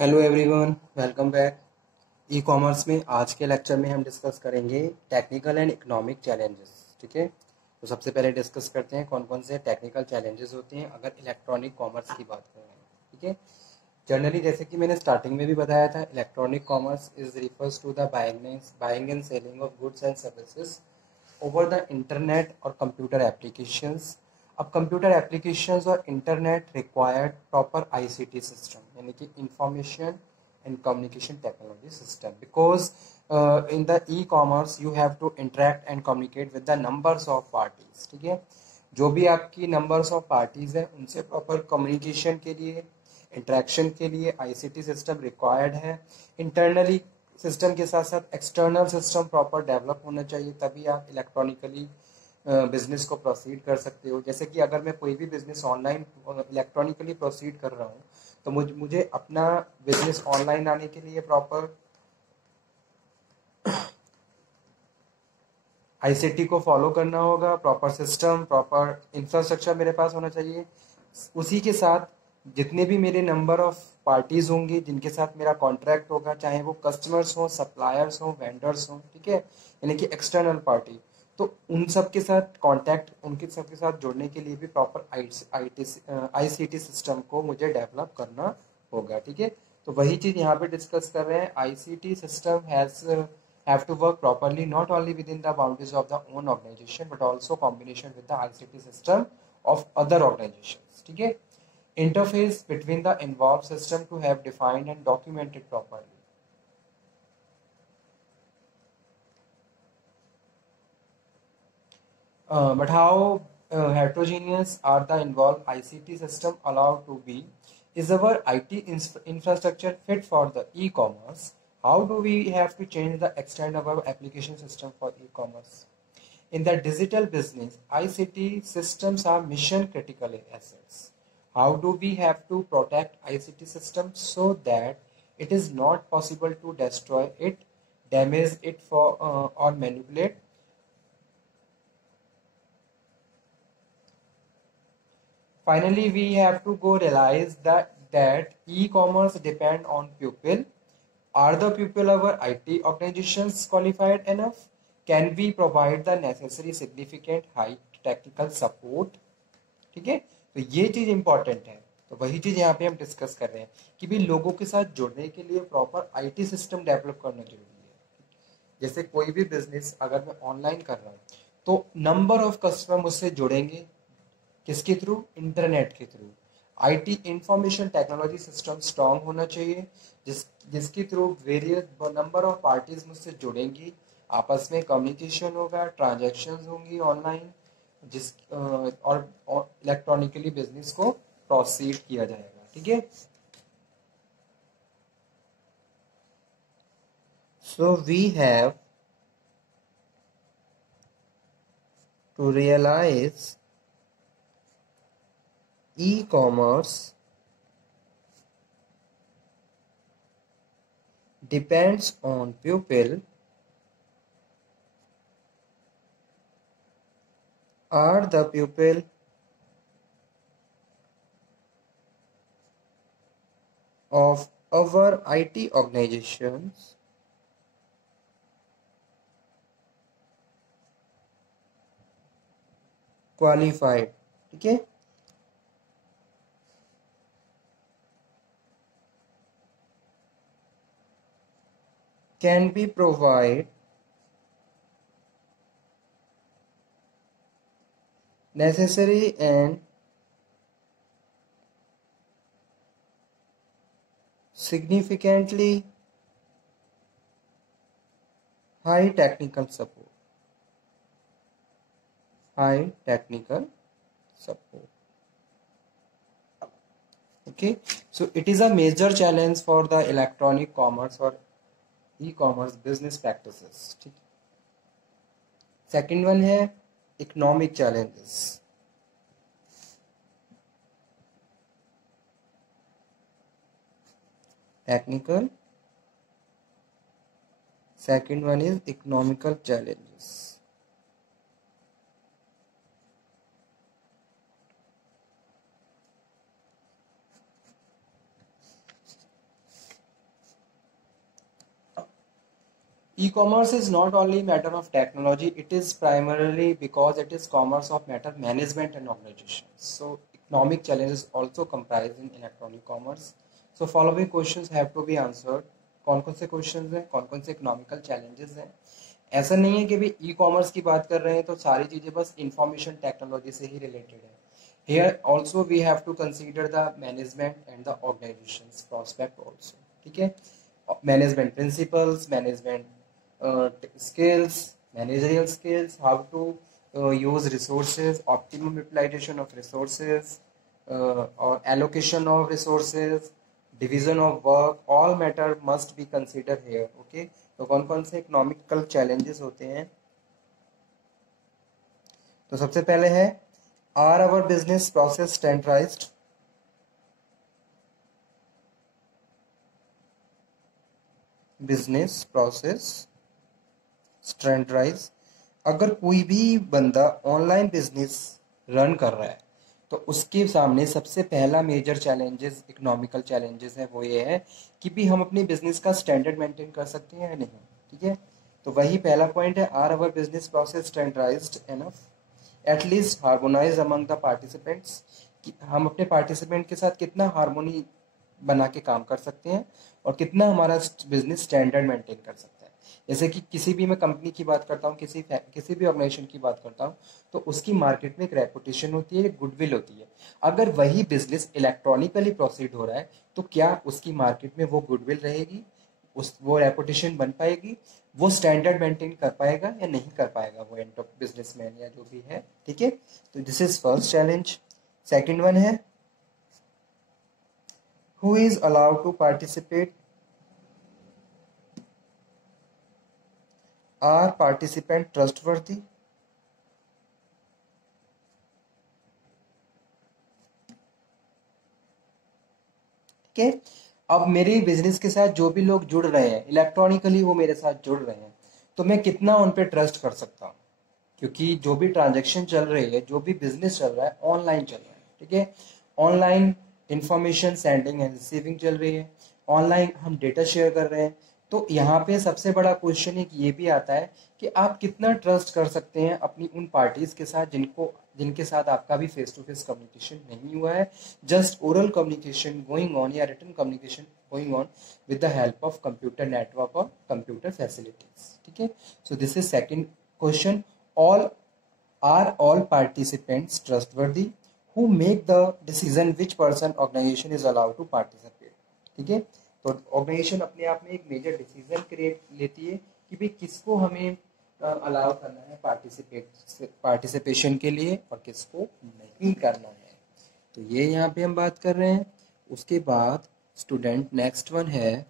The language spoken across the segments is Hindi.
Hello everyone, welcome back. E commerce में आज के लेक्चर में हम डिस्कस करेंगे टेक्निकल एंड इकोनॉमिक चैलेंजेस। ठीक है, तो सबसे पहले डिस्कस करते हैं कौन कौन से टेक्निकल चैलेंजेस होते हैं अगर इलेक्ट्रॉनिक कॉमर्स की बात करें। ठीक है, जनरली जैसे कि मैंने स्टार्टिंग में भी बताया था, electronic commerce is refers to the buying and selling of goods and services over the internet or computer applications. अब कंप्यूटर एप्लीकेशंस और internet required proper ICT system, यानी कि information and communication technology system, because in the e commerce you have to interact and communicate with the numbers of parties. ठीक है, जो भी आपकी नंबर्स ऑफ पार्टीज है उनसे प्रॉपर कम्युनिकेशन के लिए, इंटरेक्शन के लिए आईसीटी सिस्टम रिक्वायर्ड है। इंटरनली सिस्टम के साथ साथ एक्सटर्नल सिस्टम प्रॉपर डेवलप होना चाहिए, तभी आप इलेक्ट्रॉनिकली बिजनेस को प्रोसीड कर सकते हो। जैसे कि अगर मैं कोई भी बिजनेस ऑनलाइन इलेक्ट्रॉनिकली प्रोसीड कर रहा हूँ तो मुझे अपना बिजनेस ऑनलाइन आने के लिए प्रॉपर आईसीटी को फॉलो करना होगा, प्रॉपर सिस्टम, प्रॉपर इंफ्रास्ट्रक्चर मेरे पास होना चाहिए। उसी के साथ जितने भी मेरे नंबर ऑफ पार्टीज होंगी जिनके साथ मेरा कॉन्ट्रैक्ट होगा, चाहे वो कस्टमर्स हो, सप्लायर्स हो, वेंडर्स हो, ठीक है, यानी कि एक्सटर्नल पार्टी, तो उन सब के साथ कॉन्टैक्ट, उनके सब के साथ जुड़ने के लिए भी प्रॉपर आईसीटी सिस्टम को मुझे डेवलप करना होगा। ठीक है, तो वही चीज यहाँ पे डिस्कस कर रहे हैं। ICT system has have to work properly not only within the boundaries of the own organization but also combination with the ICT system of other organizations. ठीक है, interface between the involved system to have defined and documented properly. But how heterogeneous are the involved ICT system allowed to be? Is our IT infrastructure fit for the e-commerce? How do we have to change the extent of our application system for e-commerce? In the digital business, ICT systems are mission critical assets. How do we have to protect ICT systems so that it is not possible to destroy it, damage it or manipulate? Finally, we have to go realize that e-commerce depend on people. Are the people our IT organizations qualified enough? Can we provide the necessary significant high technical support? ठीक है, तो ये चीज इंपॉर्टेंट है। तो वही चीज यहाँ पे हम डिस्कस कर रहे हैं कि भी लोगों के साथ जुड़ने के लिए प्रॉपर आईटी सिस्टम डेवलप करना जरूरी है। जैसे कोई भी बिजनेस अगर मैं ऑनलाइन कर रहा हूँ तो नंबर ऑफ कस्टमर मुझसे जुड़ेंगे, किसके थ्रू? इंटरनेट के through. IT information technology system strong होना चाहिए, जिसके through various number of parties मुझसे जुड़ेंगी, आपस में कम्युनिकेशन होगा, ट्रांजैक्शंस होंगी ऑनलाइन, जिस और इलेक्ट्रॉनिकली बिजनेस को प्रोसीड किया जाएगा। ठीक है, so we have to realise e-commerce depends on people. Are the people of our IT organizations qualified? ठीक है, can we provide necessary and significantly high technical support? High technical support. Okay, so it is a major challenge for the electronic commerce or e-commerce business practices. ठीक, सेकंड वन है economic challenges. Technical, second one is economical challenges. E-commerce is not only matter of technology, it is primarily because it is commerce of matter management and organization. So economic challenges also comprise in electronic commerce. So following questions have to be answered. कौन कौन से क्वेश्चंस हैं, कौन कौन से इकोनॉमिकल चैलेंजेस हैं? ऐसा नहीं है कि भाई ई कॉमर्स की बात कर रहे हैं तो सारी चीज़ें बस इंफॉर्मेशन टेक्नोलॉजी से ही रिलेटेड है. Here also we have to consider the management and the organization's prospect also. ठीक है, management principles, management skills, managerial skills, how to use resources, optimum utilization of resources, or allocation of resources, division of work, all matter must be considered here. Okay, तो कौन कौन से इकोनॉमिकल चैलेंजेस होते हैं? तो सबसे पहले है, are our business process standardised? Business process standardise. अगर कोई भी बंदा ऑनलाइन बिजनेस रन कर रहा है तो उसके सामने सबसे पहला मेजर चैलेंजेस, इकोनॉमिकल चैलेंजेस है, वो ये है कि भी हम अपनी बिजनेस का स्टैंडर्ड मेंटेन कर सकते हैं या नहीं. ठीक है, तो वही पहला पॉइंट है, are our business process standardised enough, at least harmonise among the participants, कि हम अपने पार्टिसिपेंट के साथ कितना हार्मोनी बना के काम कर सकते हैं और कितना हमारा बिजनेस स्टैंडर्ड मेंटेन कर सकता है. जैसे कि किसी भी मैं कंपनी की बात करता हूँ, किसी भी ऑर्गेनाइजेशन की बात करता हूँ, तो उसकी मार्केट में एक रेपुटेशन होती है, एक गुडविल होती है. अगर वही बिजनेस इलेक्ट्रॉनिकली प्रोसीड हो रहा है तो क्या उसकी मार्केट में वो गुडविल रहेगी, वो रेपुटेशन बन पाएगी, वो स्टैंडर्ड मेंटेन कर पाएगा या नहीं कर पाएगा वो एंड बिजनेसमैन या जो भी है. ठीक है, तो this is first challenge. Second one है, who is allowed to participate? Are participant trustworthy? ठीक है, अब मेरे बिजनेस के साथ जो भी लोग जुड़ रहे हैं इलेक्ट्रॉनिकली, वो मेरे साथ जुड़ रहे हैं, तो मैं कितना उन पे ट्रस्ट कर सकता हूँ? क्योंकि जो भी ट्रांजैक्शन चल रही है, जो भी बिजनेस चल रहा है, ऑनलाइन चल रहा है. ठीक है, online information sending end receiving चल रही है, ऑनलाइन हम डेटा शेयर कर रहे हैं. तो यहाँ पे सबसे बड़ा क्वेश्चन एक ये भी आता है कि आप कितना ट्रस्ट कर सकते हैं अपनी उन पार्टीज के साथ जिनके साथ आपका भी फेस टू फेस कम्युनिकेशन नहीं हुआ है, just oral communication going on या written communication going on with the help of computer network और कंप्यूटर फैसिलिटीज. ठीक है, so this is second question. Are all participants trustworthy? Who make the decision which person organization is allowed to participate? ठीक है, तो ऑर्गेनाइजेशन अपने आप में एक मेजर डिसीजन क्रिएट लेती है कि भाई किसको हमें अलाउ करना है पार्टिसिपेशन के लिए और किसको नहीं करना है. तो ये यहाँ पे हम बात कर रहे हैं. उसके बाद स्टूडेंट नेक्स्ट वन है,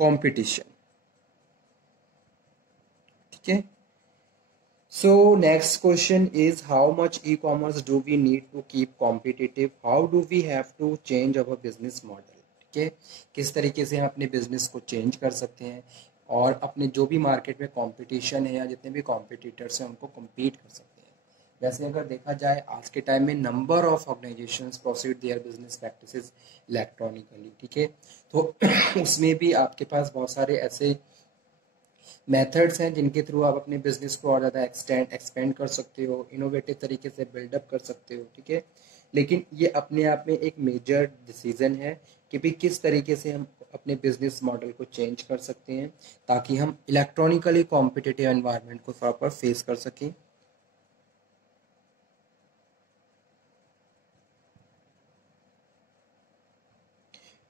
कंपटीशन. ठीक है, so next question is, how much e-commerce do we need to keep competitive? How do we have to change our business model? ठीक है, किस तरीके से हम अपने बिजनेस को चेंज कर सकते हैं और अपने जो भी मार्केट में कंपटीशन है या जितने भी कॉम्पिटिटर्स हैं उनको कम्पीट कर सकते हैं. वैसे अगर देखा जाए आज के टाइम में number of organisations proceed their business practices electronically. ठीक है, तो उसमें भी आपके पास बहुत सारे ऐसे मेथड्स हैं जिनके थ्रू आप अपने बिजनेस को और ज़्यादा एक्सपेंड कर सकते हो, इनोवेटिव तरीके से बिल्डअप कर सकते हो. ठीक है, लेकिन ये अपने आप में एक मेजर डिसीजन है कि भी किस तरीके से हम अपने बिजनेस मॉडल को चेंज कर सकते हैं ताकि हम इलेक्ट्रॉनिकली कॉम्पिटिटिव एनवायरनमेंट को प्रॉपर फेस कर सकें.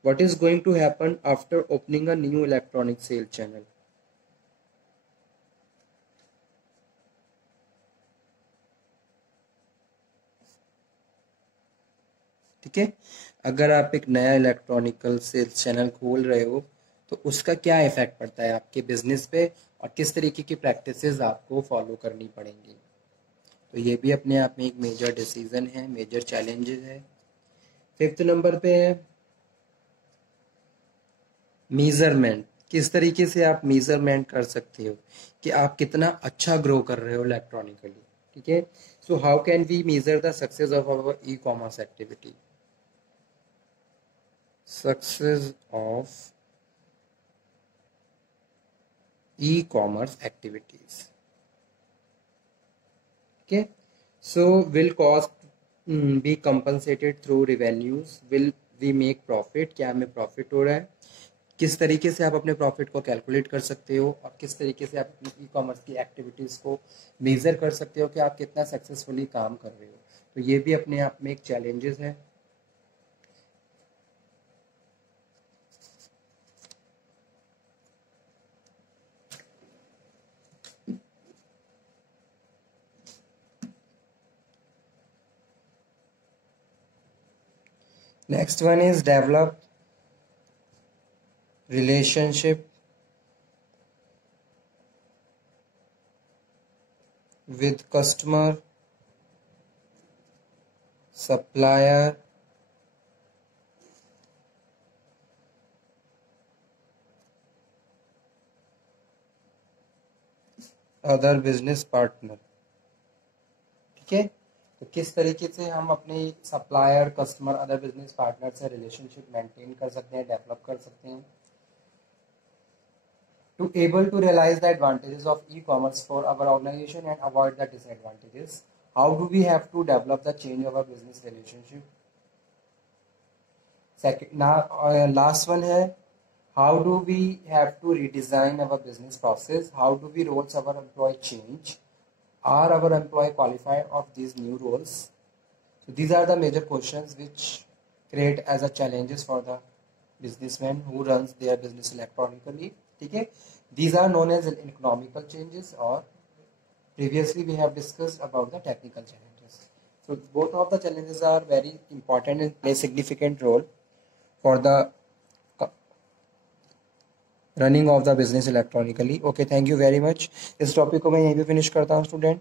What is going to happen after opening a new electronic sale channel? ठीक है, अगर आप एक नया इलेक्ट्रॉनिकल सेल्स चैनल खोल रहे हो तो उसका क्या इफेक्ट पड़ता है आपके बिजनेस पे और किस तरीके की प्रैक्टिसेस आपको फॉलो करनी पड़ेंगी. तो ये भी अपने आप में एक मेजर डिसीजन है, मेजर चैलेंजेस है. फिफ्थ नंबर पे है मेजरमेंट. किस तरीके से आप मेजरमेंट कर सकते हो कि आप कितना अच्छा ग्रो कर रहे हो इलेक्ट्रॉनिकली. ठीक है. So how can we measure the success of our e commerce activity? Success of e-commerce activities. Okay, so will cost be compensated through revenues? Will we make profit? क्या हमें प्रॉफिट हो रहा है? किस तरीके से आप अपने प्रॉफिट को कैलकुलेट कर सकते हो और किस तरीके से आप अपनी ई कॉमर्स की एक्टिविटीज़ को मेज़र कर सकते हो कि आप कितना सक्सेसफुली काम कर रहे हो. तो ये भी अपने आप में एक चैलेंजेस है. Next one is develop relationship with customer, supplier, other business partner. ठीक है, तो किस तरीके से हम अपने supplier, customer, other business partner से रिलेशनशिप मेंटेन कर सकते हैं, डेवलप कर सकते हैं. To able to realise the advantages of e commerce for our organisation and avoid the disadvantages, how do we have to develop the change of our business relationship. Second, last one है, how do we have to redesign our business process, how do we roles our employee change, are our employee qualified of these new roles. So these are the major questions which create as a challenges for the businessman who runs their business electronically. ठीक है, these are known as economical changes, or previously we have discussed about the technical challenges. So both of the challenges are very important and play significant role for the running of the business electronically. Okay, thank you very much. इस टॉपिक को मैं यहीं पे फिनिश करता हूँ स्टूडेंट.